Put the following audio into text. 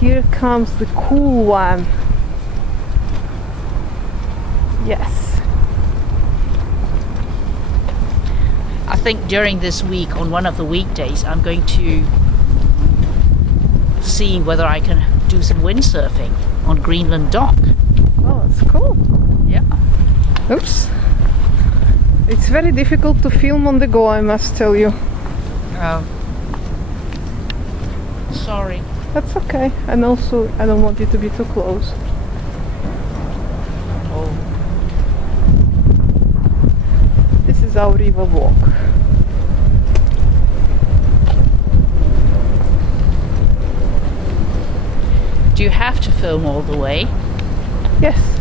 here comes the cool one. Yes. I think during this week, on one of the weekdays, I'm going to see whether I can do some windsurfing on Greenland Dock. Oh, that's cool. Yeah. Oops. It's very difficult to film on the go, I must tell you. Oh. Sorry. That's okay. And also, I don't want you to be too close. Oh. This is our river walk. Do you have to film all the way? Yes.